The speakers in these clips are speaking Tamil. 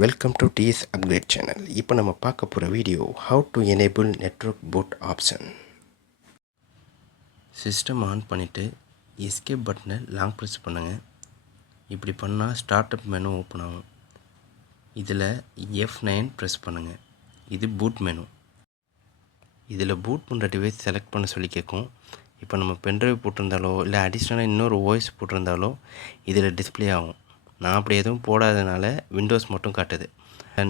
Welcome to DS upgrade channel. இப்போ நம்ம பார்க்க போகிற video how to enable network boot option. System on பண்ணிவிட்டு எஸ்கேப் பட்டனை லாங் ப்ரெஸ் பண்ணுங்கள். இப்படி பண்ணால் ஸ்டார்ட் அப் மெனு ஓப்பன் ஆகும். இதில் F9 ப்ரெஸ் பண்ணுங்கள். இது பூட் மெனு. இதில் பூட் பண்ணுற டிவைஸ் செலக்ட் பண்ண சொல்லி கேட்கும். இப்போ நம்ம பென்ட்ரைவ் போட்டிருந்தாலோ இல்லை அடிஷ்னலாக இன்னொரு ஓஎஸ் போட்டிருந்தாலோ இதில் டிஸ்பிளே ஆகும். நான் அப்படி எதுவும் போடாததுனால விண்டோஸ் மட்டும் காட்டுது.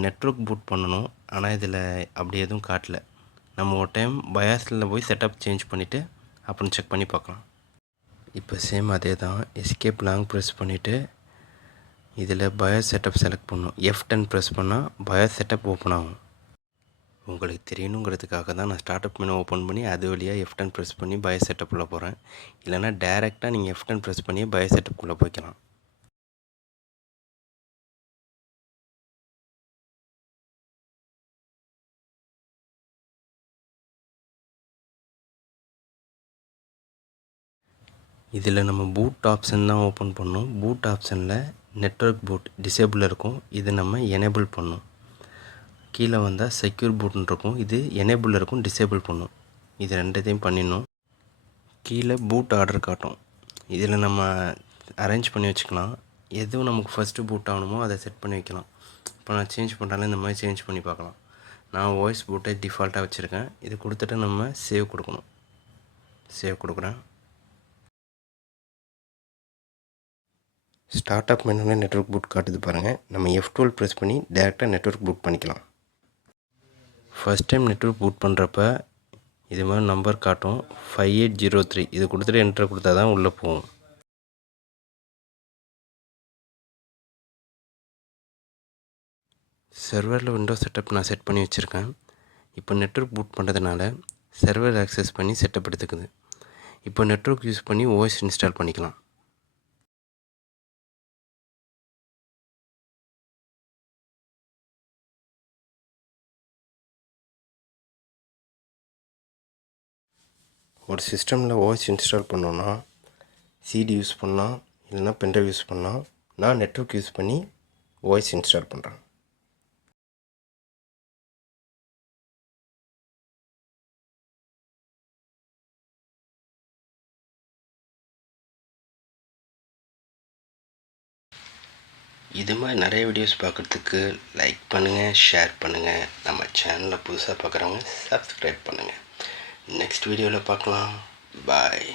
நெட்வொர்க் பூட் பண்ணணும், ஆனால் இதில் அப்படி எதுவும் காட்டல. நம்ம ஒரு டைம் பயாஸில் போய் செட்டப் சேஞ்ச் பண்ணிவிட்டு அப்புறம் செக் பண்ணி பார்க்கலாம். இப்போ சேம் அதே தான். எஸ்கேப் லாங் ப்ரெஸ் பண்ணிவிட்டு இதில் பயாஸ் செட்டப் செலக்ட் பண்ணணும். F10 ப்ரெஸ் பண்ணால் பயாஸ் செட்டப் ஓப்பன் ஆகும். உங்களுக்கு தெரியணுங்கிறதுக்காக தான் நான் ஸ்டார்ட் அப் மெனு ஓப்பன் பண்ணி அது வழியாக F10 ப்ரெஸ் பண்ணி பயாஸ் செட்டப்புள்ளே போகிறேன். இல்லைனா டேரெக்டாக நீங்கள் F10 ப்ரெஸ் பண்ணி பயாஸ் செட்டப்புக்குள்ளே போய்க்கலாம். இதில் நம்ம பூட் ஆப்ஷன் தான் ஓப்பன் பண்ணோம். பூட் ஆப்ஷனில் நெட்வொர்க் பூட் டிசேபிள் இருக்கும். இது நம்ம எனேபிள் பண்ணோம். கீழே வந்தால் செக்யூர் பூட்னு இருக்கும். இது எனேபிள் இருக்கும், டிசேபிள் பண்ணும். இது ரெண்டுத்தையும் பண்ணிடணும். கீழே பூட் ஆர்டர் காட்டும். இதில் நம்ம அரேஞ்ச் பண்ணி வச்சுக்கலாம். எதுவும் நமக்கு ஃபஸ்ட்டு பூட் ஆகணுமோ அதை செட் பண்ணி வைக்கலாம். இப்போ நான் சேஞ்ச் பண்ணுறாலும் இந்த மாதிரி சேஞ்ச் பண்ணி பார்க்கலாம். நான் வாய்ஸ் பூட்டை டிஃபால்ட்டாக வச்சுருக்கேன். இது கொடுத்துட்டு நம்ம சேவ் கொடுக்கணும். சேவ் கொடுக்குறேன். ஸ்டார்ட் அப் மெனுவில் நெட்வொர்க் பூட் காட்டுது பாருங்கள். நம்ம F12 ப்ரெஸ் பண்ணி டேரெக்டாக நெட்வொர்க் பூட் பண்ணிக்கலாம். ஃபஸ்ட் டைம் நெட்வொர்க் பூட் பண்ணுறப்ப இது மாதிரி நம்பர் காட்டும் 5803. இது கொடுத்துட்டு என்ட்ரு கொடுத்தா தான் உள்ளே போகும். சர்வரில் விண்டோ செட்டப் நான் செட் பண்ணி வச்சுருக்கேன். இப்போ நெட்வொர்க் பூட் பண்ணுறதுனால சர்வர் ஆக்சஸ் பண்ணி செட்டப் எடுத்துக்குது. இப்போ நெட்வொர்க் யூஸ் பண்ணி OS இன்ஸ்டால் பண்ணிக்கலாம். ஒரு சிஸ்டமில் OS இன்ஸ்டால் பண்ணோன்னா சிடி யூஸ் பண்ணலாம், இல்லைனா பென்ட்ரைவ் யூஸ் பண்ணலாம். நான் நெட்வொர்க் யூஸ் பண்ணி OS இன்ஸ்டால் பண்ணுறேன். இது மாதிரி நிறைய வீடியோஸ் பார்க்குறதுக்கு லைக் பண்ணுங்கள், ஷேர் பண்ணுங்கள். நம்ம சேனலில் புதுசாக பார்க்குறவங்க சப்ஸ்கிரைப் பண்ணுங்கள். நெக்ஸ்ட் வீடியோவில் பார்க்கலாம். பாய்.